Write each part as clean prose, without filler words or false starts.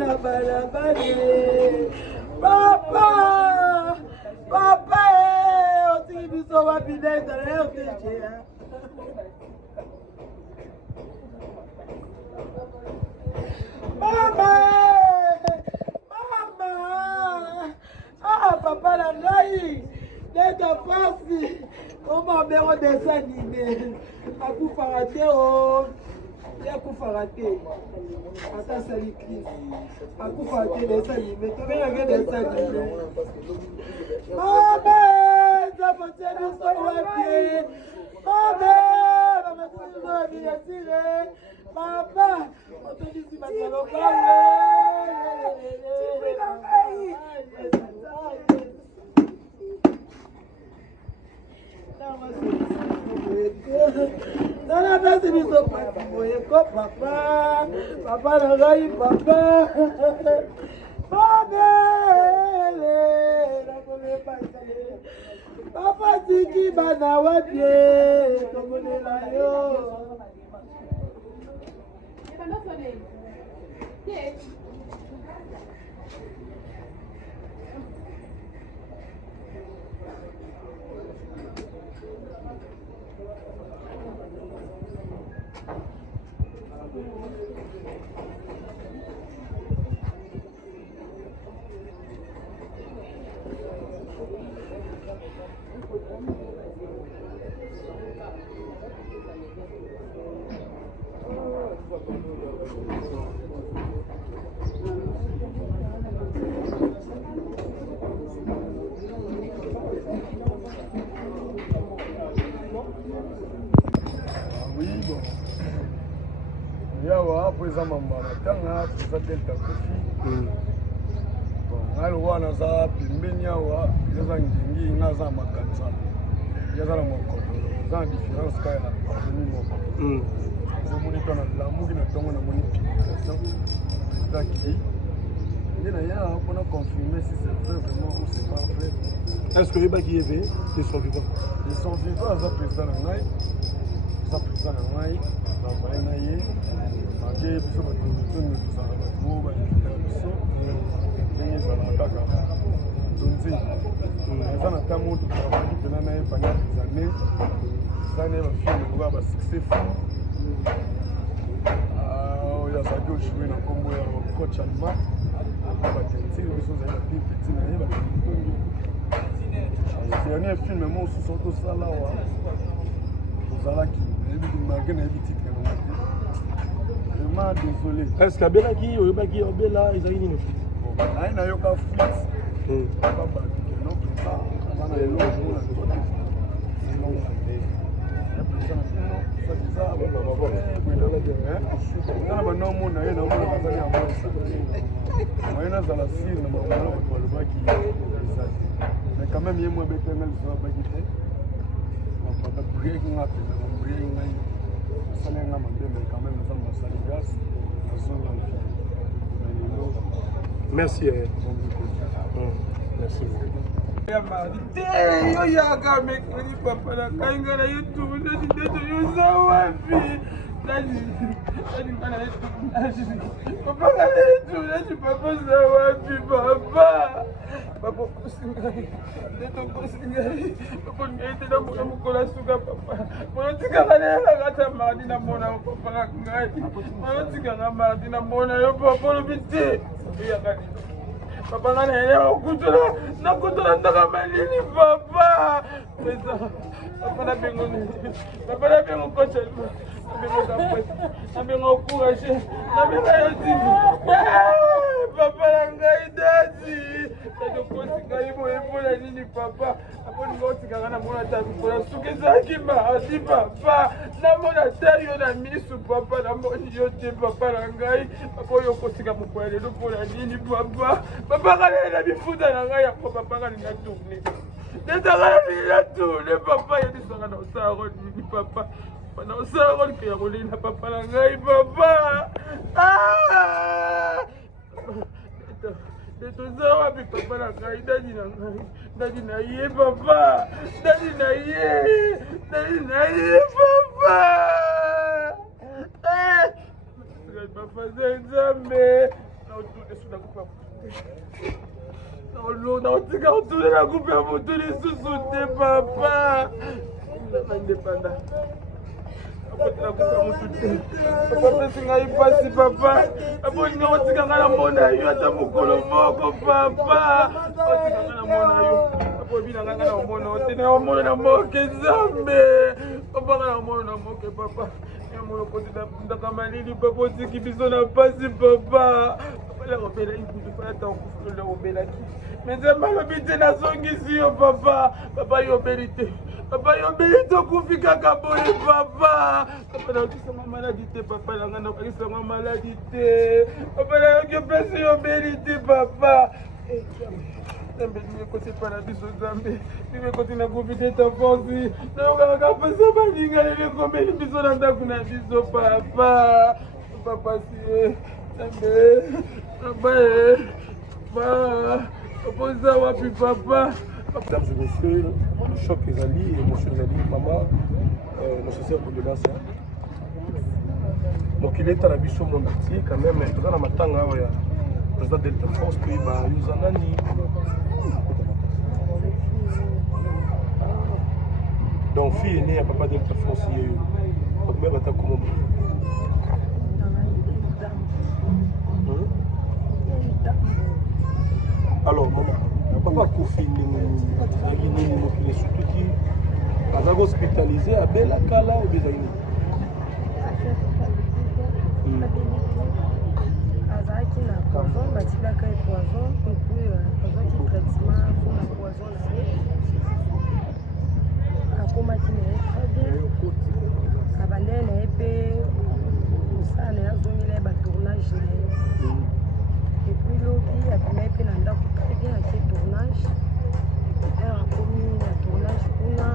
na balabala. Papa, papa, on dit que ça va bien dans l'air de Dieu. Mama, mama, ah papa la ngai, neta pasi, comment on dessin animé, akufa raté oh. Akufa raté. Ata sali Christ. Akufa raté dessin animé. Tu viens regarder dessin animé. Maman, ça peut être ça wapi. Maman, maman tu dois venir tirer. Papa, on te dit si ma salopa. Tu fais la maille. Dans la base de nos papa, papa, papa, la raille, papa, papa, tiki, banawa, pied, comme on est là, yo. Après ça, maman, tanga, ça delta kofi. Bon, alors on a ça, pimbenia wa, les angingi, naza makanza. Yaza la moko. Ça différence quand elle a parvenu. Je moni kana la mugi na tongo na moni publication. Ça qui il y a on a confirmé si c'est vrai vraiment ou c'est pas vrai. Est-ce que les baki est ils sont vivants? Ils sont vivants, ça président na ngai. Ça président na ngai. Na bainaye. Malgré que ce soit tout le ça va trop va invitation. Et ça va kaka. Tunzi. Ça na tamu to travailler pendant na pendant des années. Ça ne va film va ba successful. Il y a ça que je joué dans combo ya coach allemand. Ba tenti ils sont à plus petit na ba. C'est un film moi aussi surtout ça là wa. Tozalaki, malgré na petit désolé. Est-ce que Bella qui ou Baki ou Bella ils arrivent ici? Bon, là il y a aucun flux. Pas battu non plus ça. Ça n'a rien à voir. Mais quand même il y a moins d'éternel sur la baguette. On peut prier qu'on a prié mais quand même nous sommes dans grâce. Merci. Merci. Papa ngana yana kutula na kutula ndaka malini papa pesa papa na bengoni papa na bengo kocha bengo kampasi na bengo courage na bengo yoti papa ngai dadi tato kosi ngai mo epola nini papa aponi ngoti kanga na mona tabi pola sukeza kimba ati papa na mona tayo na misu papa na moni yote papa ngai papa yo kosika mokwele do pola nini papa papa kana na bifuta na ngai ya papa kana na tourner neta kana na tourner papa yedi sanga na usaro ni papa na usaro ni ya kolina papa na ngai papa Deto zawa bi papa na ngai dadi na ngai dadi na ye papa dadi na ye papa papa zenzame na utude naotika kotulela kupya motu lisusu te papa indépendant apotela kupya motu te papa pesi ngai pasi papa abolinga otika ngai na mona yo ata mokolo moko papa otika ngai na mona yo apobina ngai na omona otene omona na moke nzambe papa ngai na omona na moke papa molokoti ndaka malili papa otiki biso na pasi papa papa obela ikutu pala ta okufulola obelaki me nzambe alobi te nazongisi yo papa papa yobeli te papa yobeli te okufi kaka boye papa papa naokisanga maladi te papa nanga naokisanga maladi te papa nayoki opesi yobeli te papa Zambe nimekoti pana biso Zambe nimekoti na kupite tafonsi naokaka pesa baninga nimekomeli biso na ndako na biso papa papa sie Zambe papa opoza wapi papa. Mesdames et messieurs, le choc est allé, l'émotion est allée, maman, nos sociétés pour de là ça. Donc il est à la biche au monde entier quand même, mais dans la matanga, il y a le président Delta France, puis il y a Yuzanani. Donc fille est née à papa Delta France, il y a eu. Donc même à ta commande. Alors maman, papa Kofi est surtout qui est hospitalisé à Belakala ou bien azalaki na poison batilaka ye poison epuis azwaki traitement mpona poison na ye akomaki na ye très bien abandele na ye mpe mosala na ye azongela ye batournage na ye epuis lobi abima ye mpe na ndako très bien atie tournage ere akomi na tournage kuna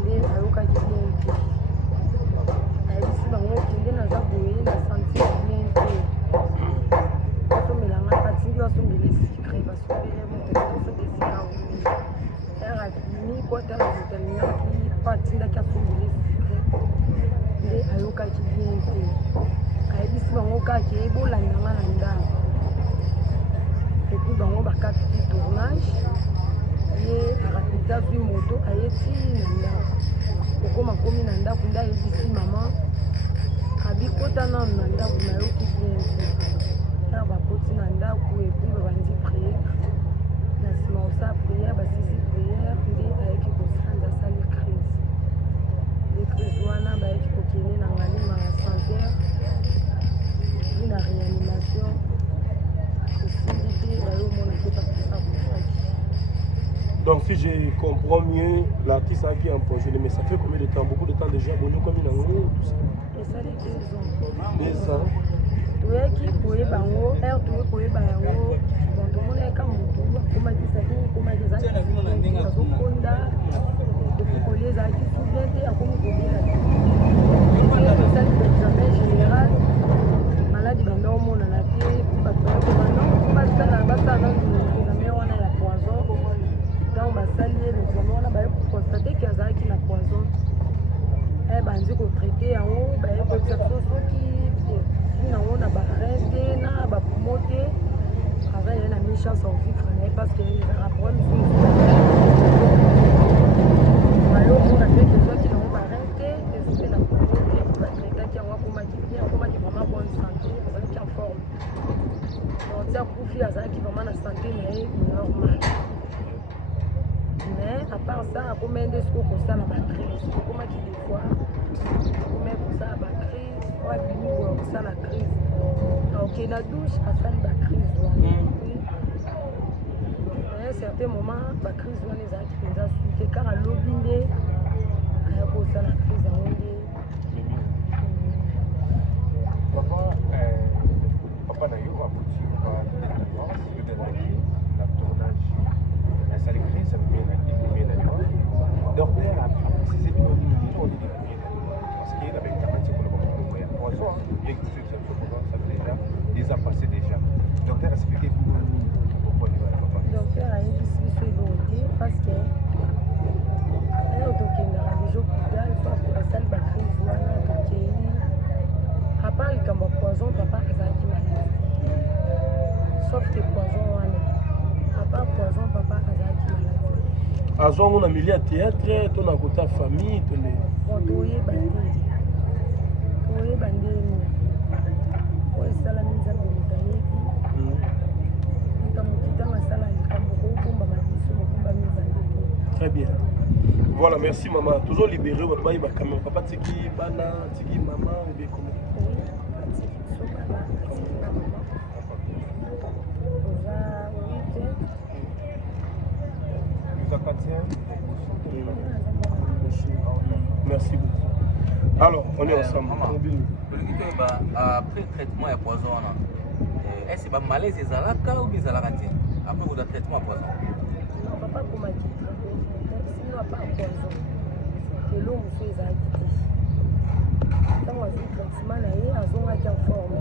nde ayokaki bien te ayebisi bango kende naza boye na sentir bien te basomelanga batindi basombeli sikre basombele motosoki esika omeli ere akimi kotala moto alingaki mpo atindaki asombeli sikre nde ayokaki bien te ayebisi bango kaka ebolandanga na ndako epuis bango bakataki tournage ye arapita zwi moto ayeti na ndako okoma komi na ndako nde ayebisi mama abikota nanu na ndako nayoki bien te ere bakoti na ndako epuis babandi priere na nsima osala priere basisi priere nde ayeki kosanza asali crise nde crise wana bayeki kokende na ngalima ya santere wi na réanimation esili te bayomona te bakisa kofaki. Donc si je comprends mieux, l'artiste qui est empoisonné, mais ça fait combien de temps? Beaucoup de temps déjà, bon, comme il a tout ça. Et ça les 2 ans. toyaki koyeba yango ere toye koyeba yango bon tomonaka motu akomakisaki komaki ezalaki azokonda ekokolia ezalaki soubien te akomi kobela te esali examen général maladi banda omonana te bato bayokobana basala examen wana ya poison ntango basali ye l'examen wana baye koconstate ke azalaki na poison bandi kotraite yango baye koexerce soki nango na barein te na bapumo te aza ye na mille chance en vivre na ye parce que aproblème bayomona te kezwaki nango barein te ezope na pumo te batraitaki yango akomaki bien akomaki vraiment bonne santé azalaki en forme donc ti akufi azalaki vraiment na santé na ye normal mais à part ça akomai nde soki okosala bacrise okomaki des fois akomai kosala bacrise abimi boya kosala crise oke na douche asali bacrise wana mais certain moment bacrise wana ezalaki mpenza suite kaka alobi nde aya kosala crise yango nde papa na yo akuti na tournage asali crise amemie na liwa docteur aprécisé bino nini on dit parce qu'il avait une capacité pour le moment de poison bien que ça fait déjà passé déjà docteur expliqué pour nous pourquoi il va papa docteur ayebisi biso ebongo te parce que azwa ngo na milieu ya théâtre to na kota famille to ne toyeba ndenge oyo esalami nzambe moto ayebi moto mokitanga asala likambo kobombama biso mobombami nzambe te. Très bien. Voilà, merci maman. Toujours libéré, votre bail, quand même. Papa, tiki, bana, tiki, maman, ou bien comment? Merci beaucoup. Alors, on est ensemble. Après le traitement à poison, est-ce que c'est malaise et zalaka ou bien zalaka? Après le traitement à poison? Non, papa, comment dire? Sinon, pas à poison. Que l'eau me fait zalaki. Quand on a vu le traitement, on a été en forme.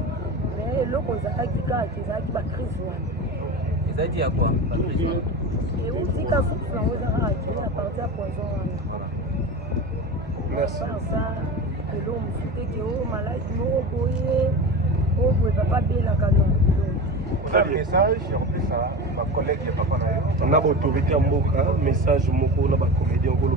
Mais l'eau qu'on a dit, c'est la crise. Ils ont dit à quoi? Et où dit qu'à souffle, on a à partir à poison. Merci. Ça, que l'eau me fait que l'eau malade, l'eau ne va pas bien la canon. Vous avez un message, en plus, ma collègue, il n'y a pas qu'on a eu. On a l'autorité à Moka, message Moko, on a un comédien, on a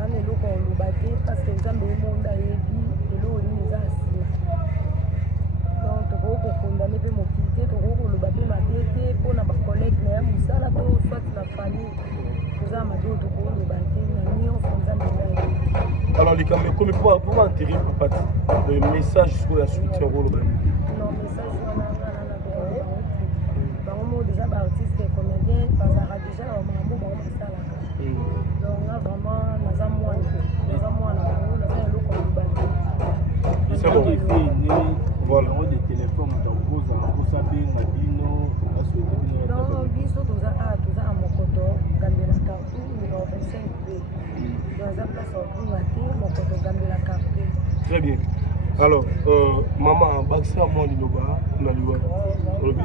bana eloko oloba te parce que nzambe emonde ayebi eloko nini eza na nsima donc tokoki kokondane mpe mokili te tokoki koloba mpe mabe te mpona bacollègue na ya mosala to soit na famille toza na mabe oyo tokoki koloba te na nyonso nzambe ezayebi. Alors, les caméras, comme pour enterrer pour partir, le message sur la soutien au Lobani. Non, message wana bango mo déjà baartiste comédien bazalaka déjà bamambo bango basalaka donc nga vraiment naza mwana bango naza eloko oloba te. C'est bon. Voilà. De téléphone toza benga bino non biso toza a mokoto gambela kartu numéro 25 b naza place otunga te mokoto gambela kartu. Très bien. Alors, maman, Baxter, moi, Liloba, on a l'Ivoire. On le dit?